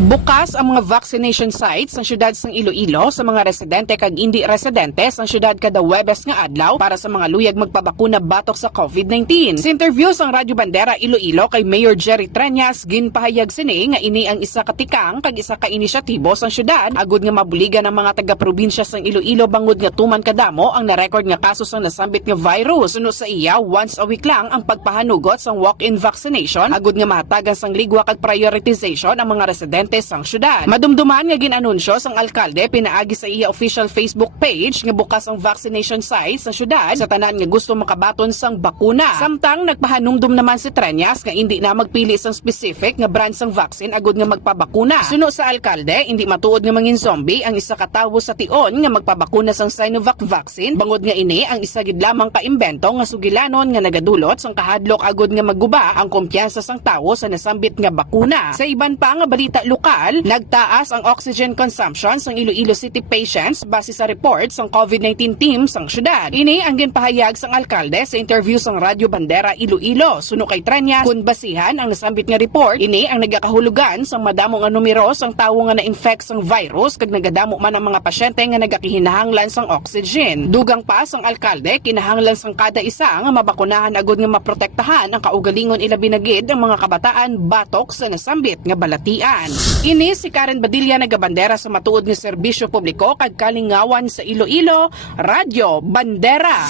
Bukas ang mga vaccination sites sa siyudad ng Iloilo sa mga residente kag hindi residente sa siyudad kada Huwebes nga adlaw para sa mga luyag magpabakuna batok sa COVID-19. Sa interview sa Radyo Bandera Iloilo kay Mayor Jerry Treñas, ginpahayag sini nga ini ang isa ka tikang kag isa ka inisyatibo sa siyudad agud nga mabuligan ang mga taga-probinsya sa Iloilo bangod nga tuman kadamo ang na-record nga kaso sa nasambit nga virus. Suno sa iya, once a week lang ang pagpahanugot sa walk-in vaccination agud nga mahatagan sang ligwa kag prioritization ang mga residente sang syudad. Madumduman nga ginanunsyo sang alkalde pinaagi sa iya official Facebook page nga bukas ang vaccination sites sa syudad sa tanan nga gusto makabaton sang bakuna. Samtang nagpahanumdum naman si Treñas nga hindi na magpili sang specific nga brand sang vaccine agud nga magpabakuna. Suno sa alkalde, hindi matuod nga mangin zombie ang isa ka tawo sa tion nga magpabakuna sang Sinovac vaccine bangod nga ini ang isa gid lamang ka imbento nga sugilanon nga nagadulot sang kahadlok agud nga magguba ang kumpiyansa sang tawo sa nasambit nga bakuna. Sa iban pa nga balita lokal, nagtaas ang oxygen consumption sang Iloilo City patients base sa reports sang COVID-19 team sang syudad. Ini ang ginpahayag sang alkalde sa interview sang Radyo Bandera Iloilo. Suno kay Treñas, kun basihan ang nasambit nga report, ini ang nagakahulugan sang madamo nga numero sang tawo nga na-infect sang virus kag nagadamo man ang mga pasyente nga nagakihinahanglan sang oxygen. Dugang pa sang alkalde, kinahanglan sang kada isa nga mabakunahan agud nga maprotektahan ang kaugalingon ilabi na gid ang mga kabataan batok sa nasambit nga balatian. Ini si Karen Badilla nagabandera sa matuod nga serbisyo publiko kag kalingawan sa Iloilo, Radyo Bandera.